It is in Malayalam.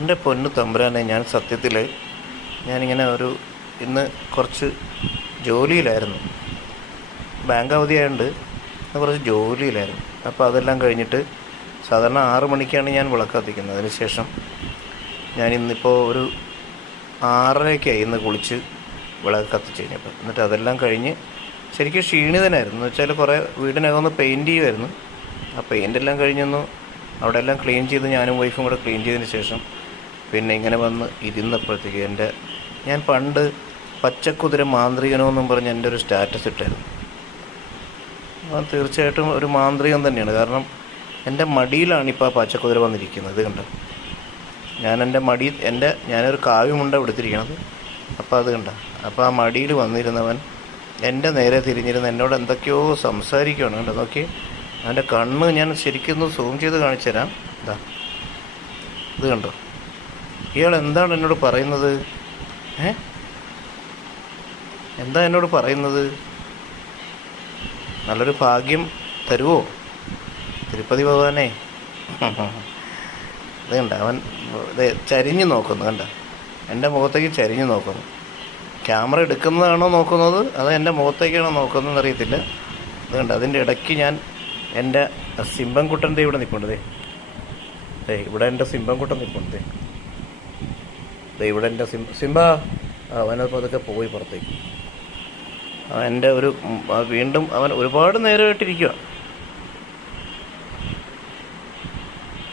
എൻ്റെ പൊന്നു തമ്പുരാനെ, ഞാൻ സത്യത്തിൽ ഞാനിങ്ങനെ ഇന്ന് കുറച്ച് ജോലിയിലായിരുന്നു. ബാങ്ക് അവധിയായതുകൊണ്ട് ഇന്ന് കുറച്ച് ജോലിയിലായിരുന്നു. അപ്പോൾ അതെല്ലാം കഴിഞ്ഞിട്ട് സാധാരണ 6 മണിക്കാണ് ഞാൻ വിളക്ക് കത്തിക്കുന്നത്. അതിനുശേഷം ഞാൻ ഇന്നിപ്പോൾ 6:30 ഇന്ന് കുളിച്ച് വിളക്ക് കത്തിച്ച് കഴിഞ്ഞപ്പോൾ. എന്നിട്ട് അതെല്ലാം കഴിഞ്ഞ് ശരിക്കും ക്ഷീണിതനായിരുന്നു. എന്ന് വെച്ചാൽ കുറേ വീടിനകമൊന്ന് പെയിൻറ്റ് ചെയ്യുമായിരുന്നു. ആ പെയിൻ്റെല്ലാം കഴിഞ്ഞൊന്ന് അവിടെ എല്ലാം ക്ലീൻ ചെയ്ത് ഞാനും വൈഫും കൂടെ ക്ലീൻ ചെയ്തതിന് ശേഷം പിന്നെ ഇങ്ങനെ വന്ന് ഇരുന്നപ്പോഴത്തേക്ക് ഞാൻ പണ്ട് പച്ചക്കുതിര മാന്ത്രികനോന്നും പറഞ്ഞ് എൻ്റെ ഒരു സ്റ്റാറ്റസ് ഇട്ടായിരുന്നു. അത് തീർച്ചയായിട്ടും ഒരു മാന്ത്രികം തന്നെയാണ്. കാരണം എൻ്റെ മടിയിലാണിപ്പോൾ ആ പച്ചക്കുതിര വന്നിരിക്കുന്നത്. ഇത് കണ്ടോ, ഞാനൊരു കാവ്യമുണ്ട എടുത്തിരിക്കണത്. അപ്പോൾ അത് കണ്ട, അപ്പോൾ ആ മടിയിൽ വന്നിരുന്നവൻ എൻ്റെ നേരെ തിരിഞ്ഞിരുന്ന് എന്നോട് എന്തൊക്കെയോ സംസാരിക്കുകയാണ്. കണ്ടോ, നോക്കി, അവൻ്റെ കണ്ണ് ഞാൻ ശരിക്കും സൂം ചെയ്ത് കാണിച്ചു തരാം. ഇത് കണ്ടോ, ഇയാൾ എന്താണ് എന്നോട് പറയുന്നത്? എന്താ എന്നോട് പറയുന്നത്? നല്ലൊരു ഭാഗ്യം തരുമോ തിരുപ്പതി ഭഗവാനെ? ഇത് കണ്ട, അവൻ ചരിഞ്ഞു നോക്കുന്നു. കണ്ട, എൻ്റെ മുഖത്തേക്ക് ചരിഞ്ഞു നോക്കുന്നു. ക്യാമറ എടുക്കുന്നതാണോ നോക്കുന്നത് അതോ എൻ്റെ മുഖത്തേക്കാണോ നോക്കുന്നതെന്ന് അറിയത്തില്ല. ഇത് കണ്ട, അതിൻ്റെ ഇടയ്ക്ക് ഞാൻ എൻ്റെ സിംബൻകുട്ടൻ്റെ ഇവിടെ നിൽപ്പുണ്ട്. ഇവിടെ എൻ്റെ സിംബൻകുട്ടൻ നിൽപ്പുണ്ട്. ഇവിടെ എൻ്റെ സിംബ അവനപ്പോൾ അതൊക്കെ പോയി പുറത്തേക്ക്. എൻ്റെ വീണ്ടും അവൻ ഒരുപാട് നേരമായിട്ടിരിക്കുക.